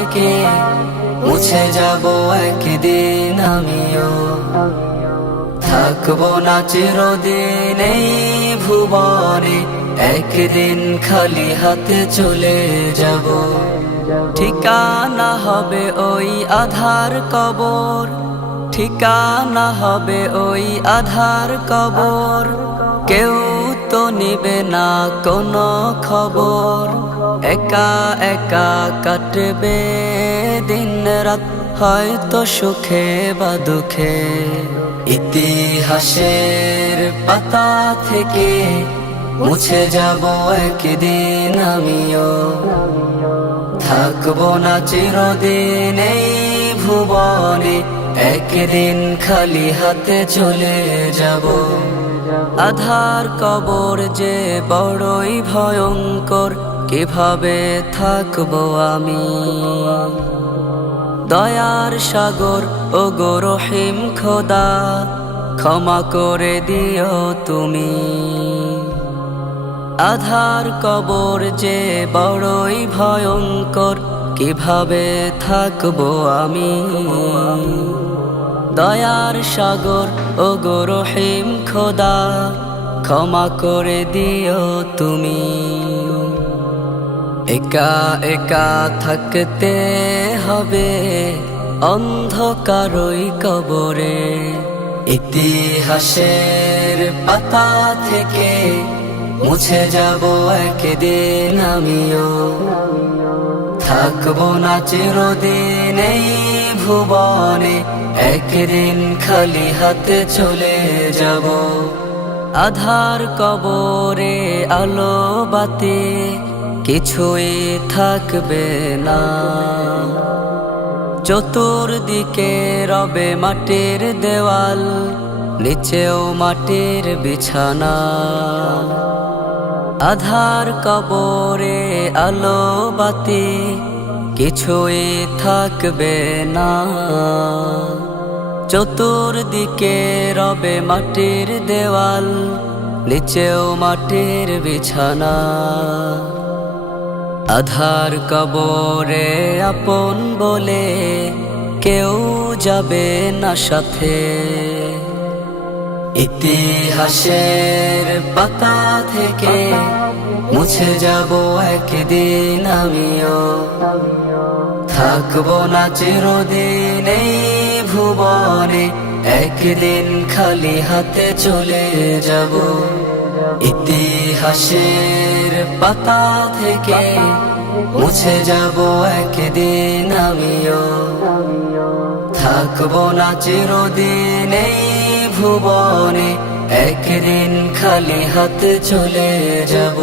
থেকে মুছে যাব একদিন আমিও। থাকবো না চিরদিন এই ভুবনে, একদিন খালি হাতে চলে যাব। ঠিকানা হবে ওই আধার কবর, ঠিকানা হবে ওই আধার কবর। কেউ তো নিবে না কোনো খবর, একা একা কাটবে দিন রাত, হয়তো সুখে বা দুঃখে। ইতিহাসের পাতা থেকে মুছে যাব একদিন আমিও। থাকবো না চিরদিন এই ভুবনে, একদিন খালি হাতে চলে যাব। আধার কবর যে বড়ই ভয়ঙ্কর, কিভাবে থাকবো আমি? দয়ার সাগর ওগো রহিম খোদা, ক্ষমা করে দিও তুমি। আধার কবর যে বড়ই ভয়ঙ্কর, কিভাবে থাকবো আমি? দয়ার সাগর ওগো রহিম খোদা, ক্ষমা করে দিও তুমি। একা একা থাকতে হবে অন্ধকারই কবরে, ইতিহাসের পাতা থেকে মুছে যাব একদিন আমিও। থাকবো না চিরদিন এই ভুবনে, একদিন খালি হাতে চলে যাব। আধার কবরে আলো বাতি কিছুই থাকবে না, চতুর্দিকে রবে মাটির দেওয়াল, নিচেও মাটির বিছানা। আধার কবরে আলো বাতি কিছুই থাকবে না, চতুর্দিকে রবে মাটির দেওয়াল, নিচেও মাটির বিছানা। আধার কবরে আপন বলে কেউ যাবে না সাথে, ইতিহাসের পাতা থেকে মুছে যাব একদিন আমিও। থাকবো না চিরদিন এই ভুবনে, একদিন খালি হাতে চলে যাব। ইতিহাসের পাতা থেকে মুছে যাব একদিন আমিও। থাকবো না চিরদিন এই ভুবনে, একদিন খালি হাতে চলে যাব।